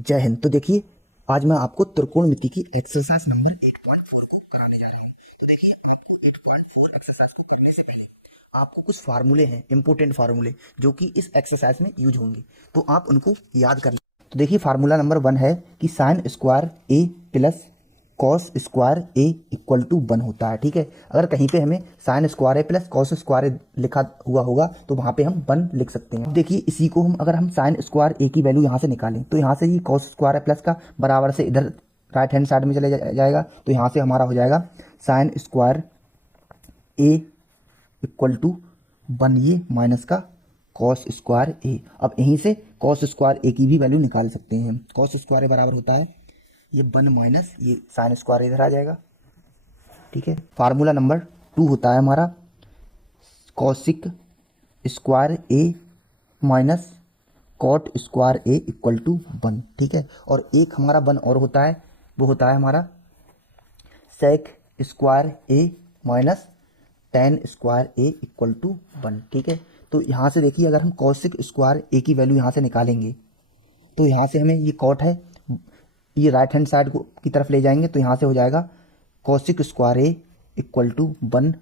जय हिंद। तो देखिए, आज मैं आपको त्रिकोणमिति की एक्सरसाइज नंबर 8.4 को कराने जा रहा हूँ। तो देखिए, आपको 8.4 एक्सरसाइज को करने से पहले आपको कुछ फार्मूले हैं, इंपॉर्टेंट फार्मूले, जो कि इस एक्सरसाइज में यूज होंगे, तो आप उनको याद कर लें। तो देखिए, फार्मूला नंबर 1 है कि sine square a plus cos square a equal to 1 होता है। ठीक है, अगर कहीं पे हमें sine square a plus cos square a लिखा हुआ होगा तो वहाँ पे हम 1 लिख सकते हैं। अब देखिए, इसी को हम अगर हम साइन स्क्वायर ए की वैल्यू यहाँ से निकालें तो यहाँ से ये कॉस स्क्वायर ए प्लस का बराबर से इधर राइट हैंड साइड में चले जाएगा, तो यहाँ से हमारा हो जाएगा sine square a equal to 1 ये माइनस का कॉस स्क्वायर ए। अब यहीं से कॉस स्क्वायर ए की भी वैल्यू निकाल सकते हैं। कॉस स्क्वायर ए बराबर होता है ये 1 माइनस ये साइन स्क्वायर इधर आ जाएगा। ठीक है, फार्मूला नंबर 2 होता है हमारा cosec square a minus cot square a equal to 1। ठीक है, और एक हमारा 1 और होता है, वो होता है हमारा sec square a minus tan square a equal to 1। ठीक है, तो यहाँ से देखिए, अगर हम कॉसिक स्क्वायर ए की वैल्यू यहाँ से निकालेंगे तो यहाँ से हमें ये कॉट है, ये राइट हैंड साइड की तरफ ले जाएंगे तो यहाँ से हो जाएगा cosec square a equal to 1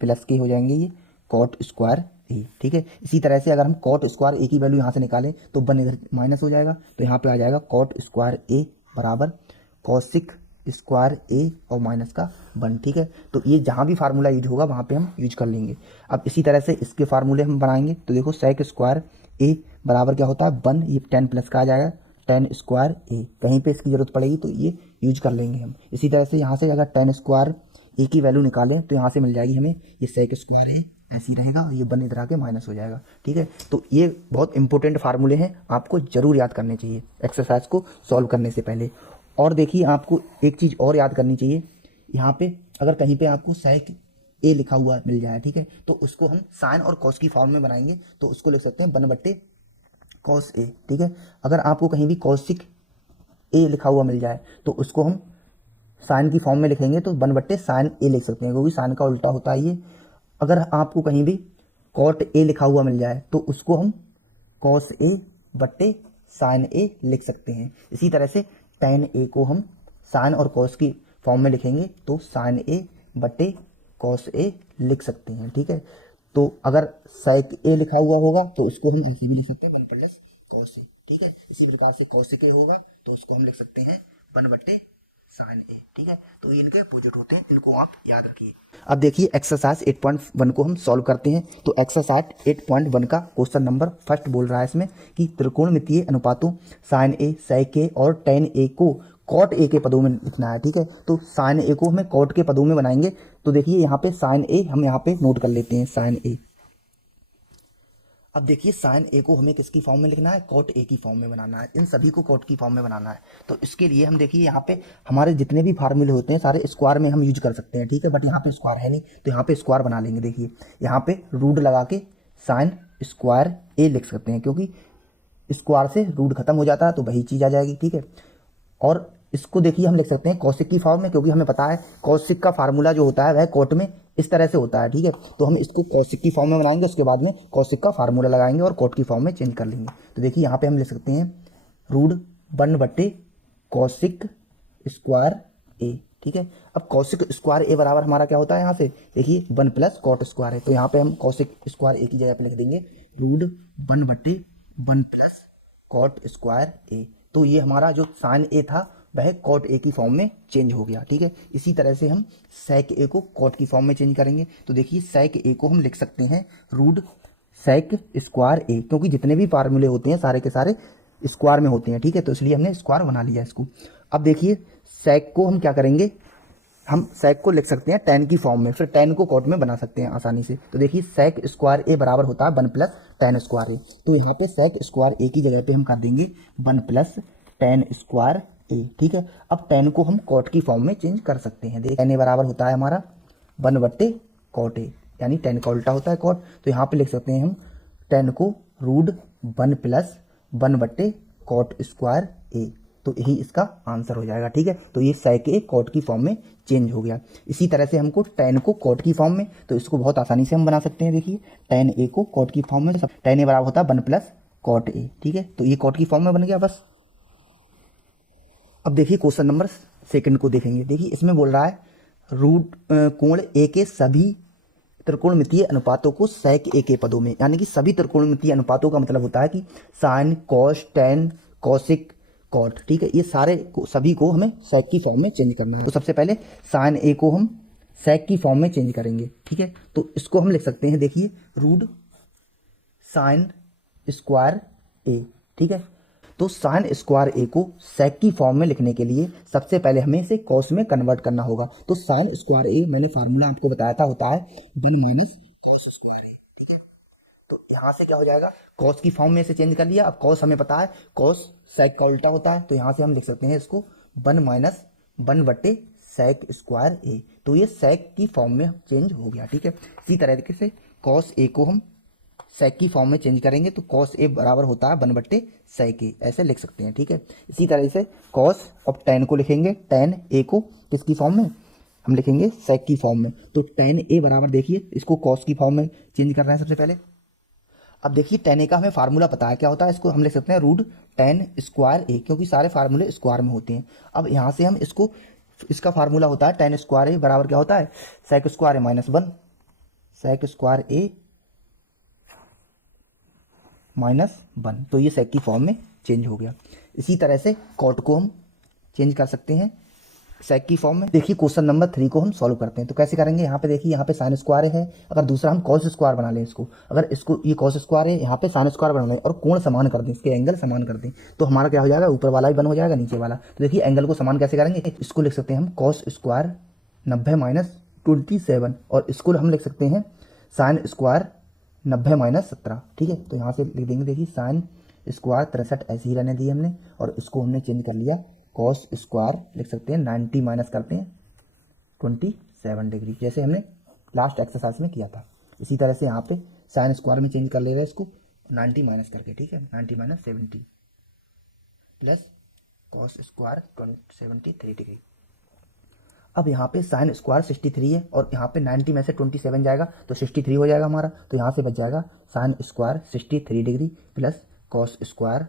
plus के हो जाएंगे ये कॉट स्क्वायर ए। ठीक है, इसी तरह से अगर हम कॉट स्क्वायर ए की वैल्यू यहाँ से निकालें तो 1 इधर माइनस हो जाएगा, तो यहाँ पे आ जाएगा कॉट स्क्वायर ए बराबर कॉसिक स्क्वायर ए और माइनस का 1। ठीक है, तो ये जहाँ भी फार्मूला यूज होगा वहाँ पे हम यूज कर लेंगे। अब इसी तरह से इसके फार्मूले हम बनाएंगे, तो देखो सेक स्क्वायर ए बराबर क्या होता है 1, ये 10 प्लस का आ जाएगा टेन स्क्वायर ए। कहीं पे इसकी ज़रूरत पड़ेगी तो ये यूज कर लेंगे हम। इसी तरह से यहाँ से अगर 10 स्क्वायर ए की वैल्यू निकालें तो यहाँ से मिल जाएगी हमें ये सेक स्क्वायर ए, ऐसे ही रहेगा और ये 1 इधर आके माइनस हो जाएगा। ठीक है, तो ये बहुत इंपॉर्टेंट फार्मूले हैं, आपको जरूर याद करने चाहिए एक्सरसाइज को सॉल्व करने से पहले। और देखिए, आपको एक चीज़ और याद करनी चाहिए, यहाँ पे अगर कहीं पे आपको सेक ए लिखा हुआ मिल जाए, ठीक है, तो उसको हम साइन और कॉस की फॉर्म में बनाएंगे, तो उसको लिख सकते हैं 1/कॉस ए। ठीक है, अगर आपको कहीं भी कॉसिक ए लिखा हुआ मिल जाए तो उसको हम साइन की फॉर्म में लिखेंगे तो 1/साइन ए लिख सकते हैं, क्योंकि साइन का उल्टा होता है ये। अगर आपको कहीं भी कॉट ए लिखा हुआ मिल जाए तो उसको हम कॉस ए बट्टे साइन ए लिख सकते हैं। इसी तरह से टेन ए को हम साइन और कॉस की फॉर्म में लिखेंगे तो साइन ए बट्टे कॉस ए लिख सकते हैं। ठीक है, तो अगर सेक ए लिखा हुआ होगा तो इसको हम ऐसे भी लिख सकते हैं 1/कॉस ए। ठीक है, इसी प्रकार से कॉसिक ए होगा तो उसको हम लिख सकते हैं 1/साइन ए। ठीक है, तो ये इनके अपोजिट होते हैं, इनको आप याद रखिए। अब देखिए, एक्सरसाइज 8.1 को हम सॉल्व करते हैं। तो एक्सरसाइज 8.1 का क्वेश्चन नंबर फर्स्ट बोल रहा है इसमें कि त्रिकोणमितीय अनुपातों साइन ए, सेक ए और टेन ए को कॉट ए के पदों में लिखना है। ठीक है, तो साइन ए को हमें कॉट के पदों में बनाएंगे, तो देखिए यहाँ पे साइन ए हम यहाँ पे नोट कर लेते हैं, साइन ए। अब देखिए, साइन ए को हमें किसकी फॉर्म में लिखना है, कॉट ए की फॉर्म में बनाना है, इन सभी को कॉट की फॉर्म में बनाना है। तो इसके लिए हम देखिए, यहाँ पे हमारे जितने भी फार्मूले होते हैं सारे स्क्वायर में हम यूज कर सकते हैं। ठीक है, बट यहाँ पे स्क्वायर है नहीं, तो यहाँ पे स्क्वायर बना लेंगे। देखिए, यहाँ पे रूट लगा के साइन स्क्वायर ए लिख सकते हैं, क्योंकि स्क्वायर से रूट खत्म हो जाता है तो वही चीज़ आ जाएगी। ठीक है, और इसको देखिए हम लिख सकते हैं कौशिक की फॉर्म में, क्योंकि हमें पता है कौशिक का फार्मूला जो होता है वह कॉट में इस तरह से होता है। ठीक है, तो हम इसको कौशिक की फॉर्म में बनाएंगे, उसके बाद में कौशिक का फार्मूला लगाएंगे और कॉट की फॉर्म में चेंज कर लेंगे। तो देखिए, यहाँ पे हम लिख सकते हैं रूट 1/कौशिक स्क्वायर ए। ठीक है, अब कौशिक स्क्वायर ए बराबर हमारा क्या होता है, यहाँ से देखिए 1 प्लस कॉट स्क्वायर है, तो यहाँ पे हम कौशिक स्क्वायर ए की जगह पे लिख देंगे रूट 1/1 प्लस कॉट स्क्वायर ए। तो ये हमारा जो साइन ए था वह कॉट ए की फॉर्म में चेंज हो गया। ठीक है, इसी तरह से हम सेक ए को कॉट की फॉर्म में चेंज करेंगे, तो देखिए सेक ए को हम लिख सकते हैं रूट सेक स्क्वायर ए, क्योंकि जितने भी फार्मूले होते हैं सारे के सारे स्क्वायर में होते हैं। ठीक है, तो इसलिए हमने स्क्वायर बना लिया इसको। अब देखिए, सेक को हम क्या करेंगे, हम सेक को लिख सकते हैं टेन की फॉर्म में, फिर टेन को कॉट में बना सकते हैं आसानी से। तो देखिए, सेक स्क्वायर ए बराबर होता है 1 + tan² ए, तो यहाँ पे सेक स्क्वायर ए की जगह पे हम कर देंगे 1 + tan² ए। ठीक है, अब टेन को हम कॉट की फॉर्म में चेंज कर सकते हैं। देखिए, टेन ए बराबर होता है हमारा 1/कॉट ए, यानी टेन का उल्टा होता है कॉट, तो यहाँ पे लिख सकते हैं हम टेन को रूट 1 + 1/कॉट² ए, तो यही इसका आंसर हो जाएगा। ठीक है, तो ये सेक ए कॉट की फॉर्म में चेंज हो गया। इसी तरह से हमको टेन को कॉट की फॉर्म में, तो इसको बहुत आसानी से हम बना सकते हैं। देखिए, टेन ए को कॉट की फॉर्म में, टेन ए बराबर होता है 1 + कॉट ए। ठीक है, तो ये कॉट की फॉर्म में बन गया बस। अब देखिए क्वेश्चन नंबर सेकंड को देखेंगे। देखिए इसमें बोल रहा है रूट कोण ए के सभी त्रिकोणमितीय अनुपातों को सेक ए के पदों में, यानी कि सभी त्रिकोणमितीय अनुपातों का मतलब होता है कि sine, cos, tan, cosec, cot, ठीक है। ये सारे सभी को हमें सेक की फॉर्म में चेंज करना है। तो सबसे पहले साइन ए को हम सेक की फॉर्म में चेंज करेंगे, ठीक है। तो इसको हम लिख सकते हैं, देखिए रूट साइन स्क्वायर ए, ठीक है। तो साइन स्क्वायर ए को सेक की फॉर्म में लिखने के लिए सबसे पहले हमें इसे कॉस में कन्वर्ट करना होगा। तो साइन स्क्वायर ए मैंने फार्मूला आपको बताया था, होता है 1 माइनस कॉस स्क्वायर ए, ठीक है। तो यहाँ से क्या हो जाएगा, कॉस की फॉर्म में इसे चेंज कर लिया। अब कॉस हमें पता है, कॉस सेक का उल्टा होता है, तो यहाँ से हम लिख सकते हैं इसको 1 माइनस 1 बटे सेक स्क्वायर ए। तो ये सेक की फॉर्म में चेंज हो गया, ठीक है। इसी तरीके से कॉस ए को हम सेक की फॉर्म में चेंज करेंगे, तो कॉस ए बराबर होता है 1 बट्टे सेक ए, ऐसे लिख सकते हैं, ठीक है। इसी तरह से कॉस, अब टेन को लिखेंगे, टेन ए को किसकी फॉर्म में, हम लिखेंगे सेक की फॉर्म में। तो टेन ए बराबर, देखिए इसको कॉस की फॉर्म में चेंज कर रहे हैं सबसे पहले। अब देखिए टेन ए का हमें फार्मूला पता है क्या होता है, इसको हम लिख सकते हैं रूट टेन स्क्वायर ए, क्योंकि सारे फार्मूले स्क्वायर में होते हैं। अब यहाँ से हम इसको, इसका फार्मूला होता है टेन स्क्वायर ए बराबर क्या होता है, सेक square a minus 1, sec square ए -1। तो ये सेक की फॉर्म में चेंज हो गया। इसी तरह से कॉट को हम चेंज कर सकते हैं सेक की फॉर्म में। देखिए क्वेश्चन नंबर 3 को हम सॉल्व करते हैं। तो कैसे करेंगे, यहाँ पे देखिए, यहाँ पे साइन स्क्वायर है, अगर दूसरा हम कॉस स्क्वायर बना लें इसको, अगर इसको ये कॉस स्क्वायर है, यहाँ पे साइन स्क्वायर बना लें और कोण समान कर दें, इसके एंगल समान कर दें, तो हमारा क्या हो जाएगा, ऊपर वाला भी 1 हो जाएगा, नीचे वाला। तो देखिए एंगल को समान कैसे करेंगे, इसको लिख सकते हैं हम कॉस स्क्वायर 90 माइनस 27, और इसको हम लिख सकते हैं साइन स्क्वायर 90 माइनस 17, ठीक है। तो यहाँ से लिख देंगे, देखिए साइन स्क्वायर 63 ऐसे ही रहने दिए हमने, और इसको हमने चेंज कर लिया, कॉस स्क्वायर लिख सकते हैं 90 माइनस करते हैं 27 डिग्री, जैसे हमने लास्ट एक्सरसाइज में किया था। इसी तरह से यहाँ पे साइन स्क्वायर में चेंज कर ले रहे हैं इसको 90 माइनस करके, ठीक है, 90 minus 70 plus cos square 73 degree. अब यहाँ पे साइन स्क्वायर 63 है, और यहाँ पे 90 में से 27 जाएगा तो 63 हो जाएगा हमारा। तो यहाँ से बच जाएगा sine square 63 degree plus cos square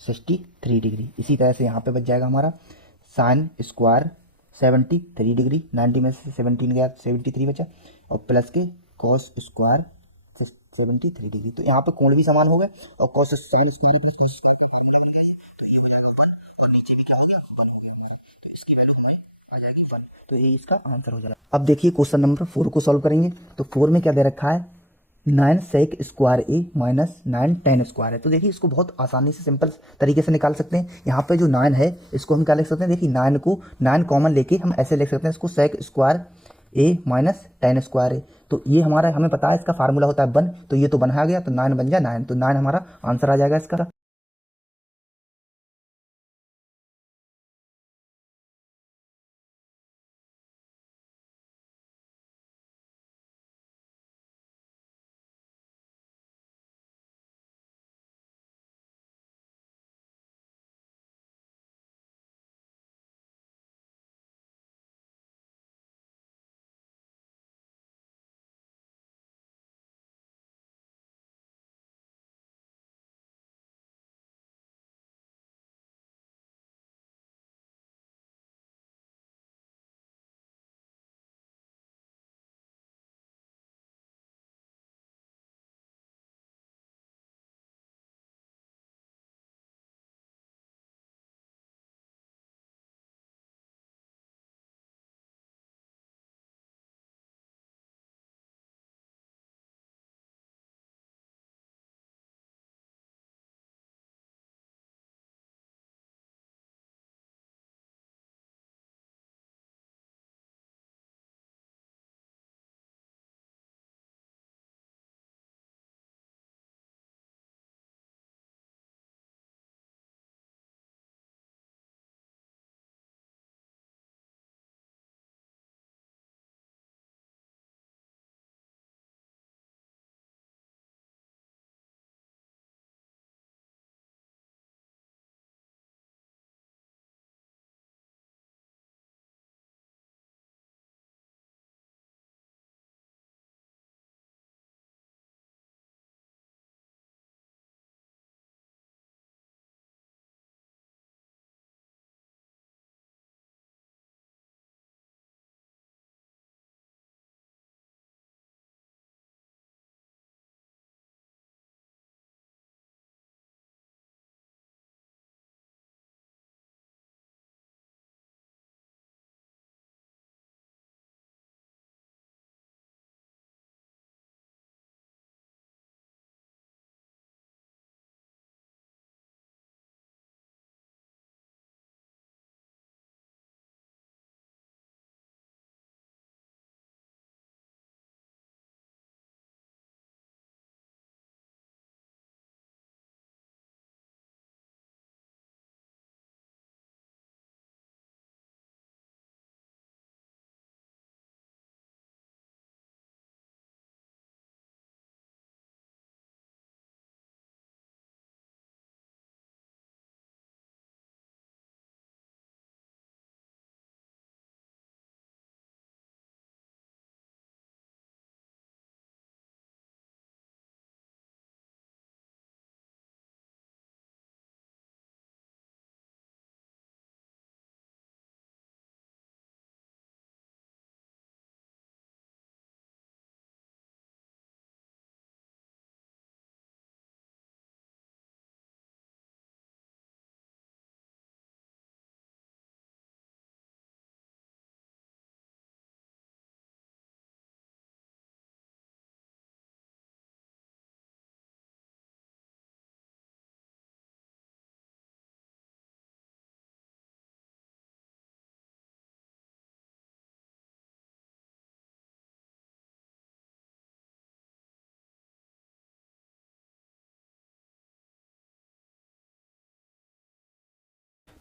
63 degree. इसी तरह से यहाँ पे बच जाएगा हमारा साइन स्क्वायर 73 डिग्री, 90 में से 17 गया 73 बचा, और प्लस के कॉस स्क्वायर 73 डिग्री। तो यहाँ पे कोण भी समान हो गए, और cos sine square plus cos square तो ये हो जाएगा 1, और नीचे भी क्या हो गया, 1 हो गया हमारा। तो इसकी वैल्यू हमारी आ जाएगी 1। तो ये इसका आंसर हो जाएगा। अब देखिए क्वेश्चन नंबर 4 को सॉल्व करेंगे। तो 4 में क्या दे रखा है, 9 सेक square a minus 9 ten square है। तो देखिए इसको बहुत आसानी से सिंपल तरीके से निकाल सकते हैं। यहाँ पे जो 9 है इसको हम क्या लिख सकते हैं, देखिए 9 को 9 कॉमन लेके हम ऐसे लिख सकते हैं इसको, सेक square a minus tan square ए। तो ये हमारा, हमें पता है इसका फार्मूला होता है 1, तो ये तो बना गया, तो 9 बन जाए 9, तो 9 हमारा आंसर आ जाएगा इसका।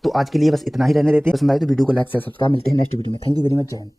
तो आज के लिए बस इतना ही रहने देते हैं। पसंद आए तो वीडियो को लाइक शेयर सब्सक्राइब। मिलते हैं नेक्स्ट वीडियो में। Thank you very much. जय हिंद।